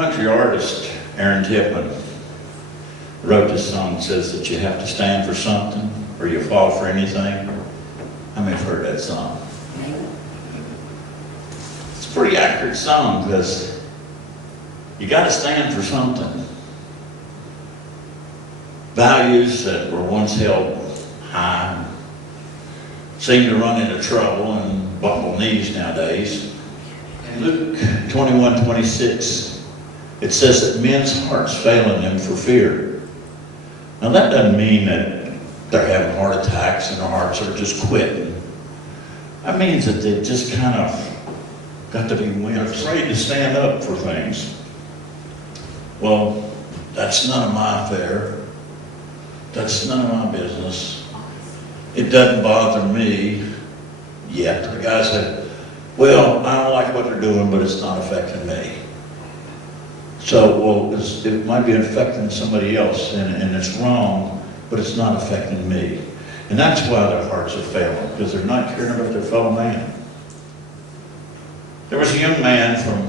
Country artist AaronTippin wrote this song that says that you have to stand for something or you fall for anything. How many have heard that song? It's a pretty accurate song because you got to stand for something. Values that were once held high seem to run into trouble and buckle knees nowadays. In Luke 21:26, it says that men's hearts fail in them for fear. Now that doesn't mean that they're having heart attacks and their hearts are just quitting. That means that they just kind of got to be afraid to stand up for things. Well, that's none of my affair. That's none of my business. It doesn't bother me yet. The guy said, well, I don't like what they're doing, but it's not affecting me. So, well, it might be affecting somebody else, and it's wrong, but it's not affecting me. And that's why their hearts are failing, because they're not caring about their fellow man. There was a young man from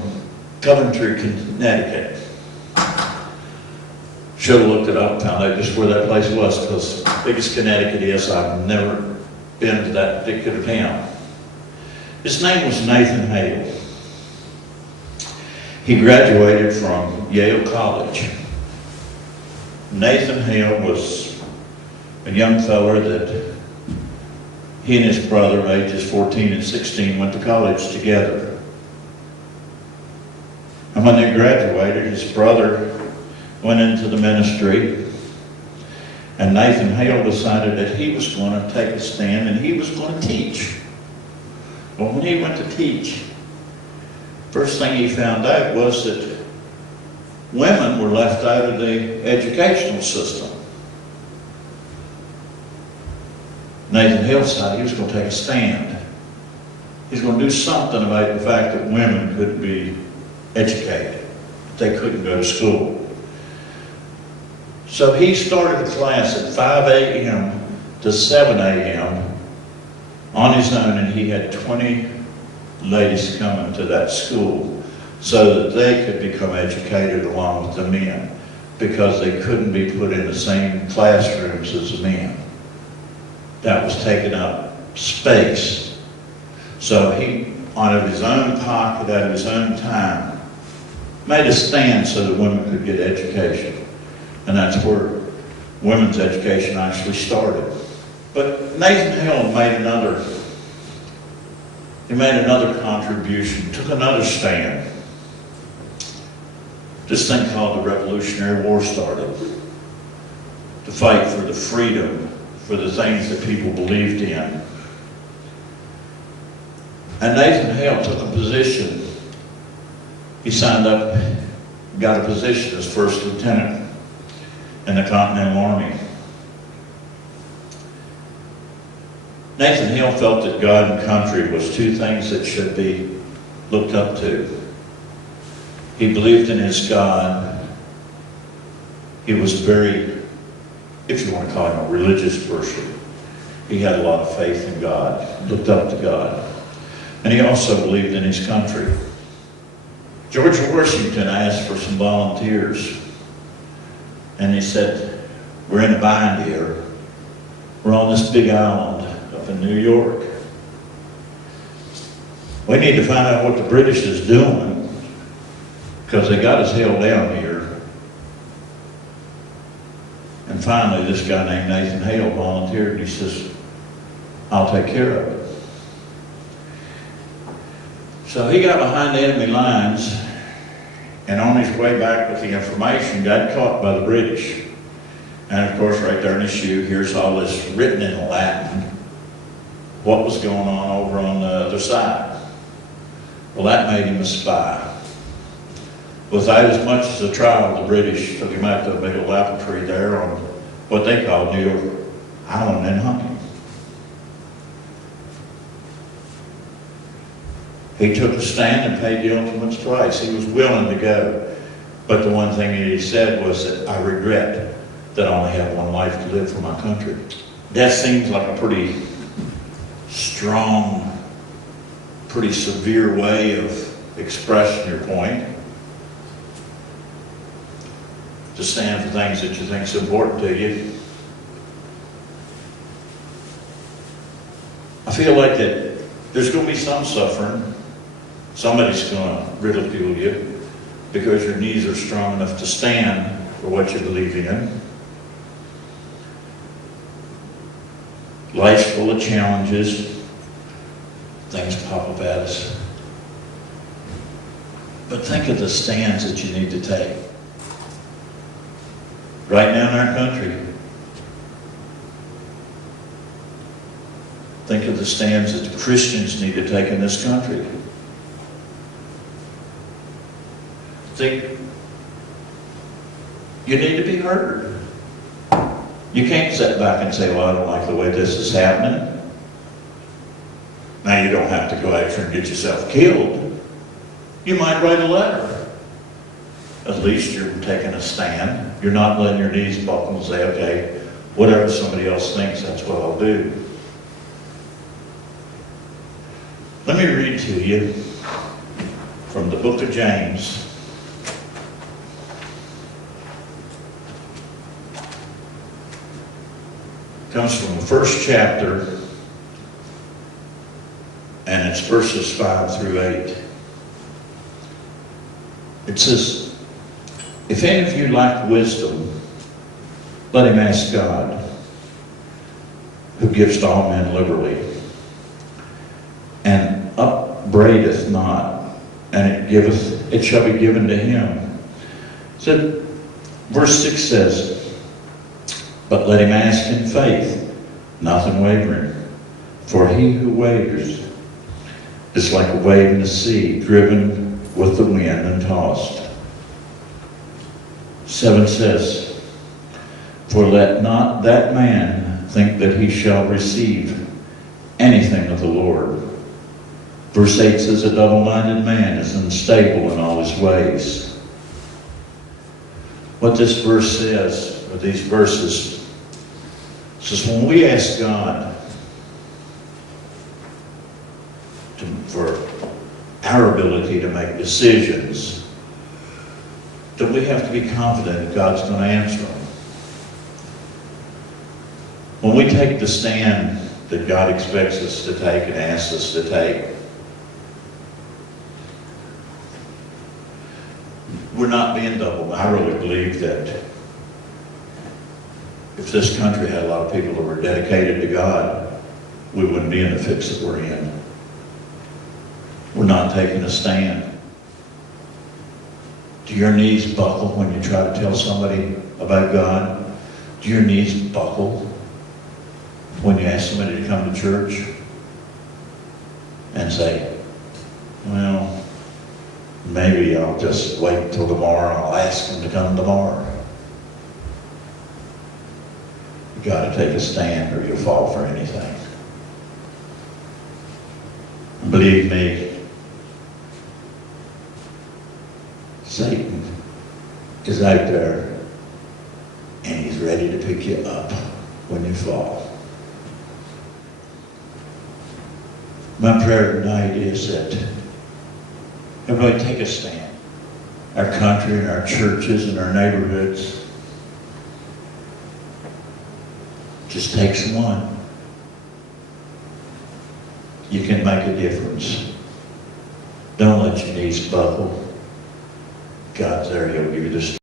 Coventry, Connecticut. Should have looked it up, found out just where that place was, because biggest Connecticut is, I've never been to that particular town. His name was Nathan Hale. He graduated from Yale College. Nathan Hale was a young feller that he and his brother, ages 14 and 16, went to college together. And when they graduated, his brother went into the ministry, and Nathan Hale decided that he was going to take a stand and he was going to teach. Well, when he went to teach, first thing he found out was that women were left out of the educational system. Nathan Hale decided he was going to take a stand. He's going to do something about the fact that women couldn't be educated. They couldn't go to school. So he started a class at 5 a.m. to 7 a.m. on his own, and he had 20 ladies coming to that school so that they could become educated along with the men, because they couldn't be put in the same classrooms as the men. That was taking up space. So he, out of his own pocket, out of his own time, made a stand so that women could get education. And that's where women's education actually started. But Nathan Hale made another contribution, took another stand. This thing called the Revolutionary War started, to fight for the freedom, for the things that people believed in. And Nathan Hale took a position. He signed up, got a position as first lieutenant in the Continental Army. Nathan Hale felt that God and country was two things that should be looked up to. He believed in his God. He was very, if you want to call him a religious person, he had a lot of faith in God, looked up to God. And he also believed in his country. George Washington asked for some volunteers. And he said, we're in a bind here. We're on this big island up in New York. We need to find out what the British is doing, because they got us held down here. And finally, this guy named Nathan Hale volunteered, and he says, I'll take care of it. So he got behind the enemy lines, and on his way back with the information, got caught by the British. And of course, right there in his shoe, here's all this written in Latin, what was going on over on the other side. Well, that made him a spy. Without as much as a trial, the British took him out to a big laboratory there on what they called New York Island and hung him. He took a stand and paid the ultimate price. He was willing to go. But the one thing that he said was that I regret that I only have one life to live for my country. That seems like a pretty strong, pretty severe way of expressing your point. to stand for things that you think is important to you. I feel like that there's going to be some suffering. Somebody's going to ridicule you because your knees are strong enough to stand for what you believe in. Life's full of challenges. Things pop up at us. But think of the stands that you need to take. Right now in our country, think of the stands that the Christians need to take in this country. Think, you need to be heard. You can't sit back and say, well, I don't like the way this is happening. Now, you don't have to go after and get yourself killed. You might write a letter. At least you're taking a stand. You're not letting your knees buckle and say, okay, whatever somebody else thinks, that's what I'll do. Let me read to you from the book of James. It comes from the first chapter, and it's verses 5 through 8. It says, if any of you lack wisdom, let him ask God, who gives to all men liberally, and upbraideth not, and it shall be given to him. So, verse 6 says, but let him ask in faith, nothing wavering. For he who wavers is like a wave in the sea, driven with the wind and tossed. 7 says, for let not that man think that he shall receive anything of the Lord. Verse 8 says, a double-minded man is unstable in all his ways. What this verse says, or these verses, says when we ask God for our ability to make decisions, that we have to be confident that God's going to answer them. When we take the stand that God expects us to take and asks us to take, we're not being double. I really believe that if this country had a lot of people that were dedicated to God, we wouldn't be in the fix that we're in. We're not taking a stand. Do your knees buckle when you try to tell somebody about God? Do your knees buckle when you ask somebody to come to church and say, well, maybe I'll just wait until tomorrow and I'll ask them to come tomorrow? You've got to take a stand or you'll fall for anything. Believe me, Satan is out there and he's ready to pick you up when you fall. My prayer tonight is that everybody take a stand. Our country and our churches and our neighborhoods. Just takes one. You can make a difference. Don't let your knees buckle. God's there. He'll give you the strength.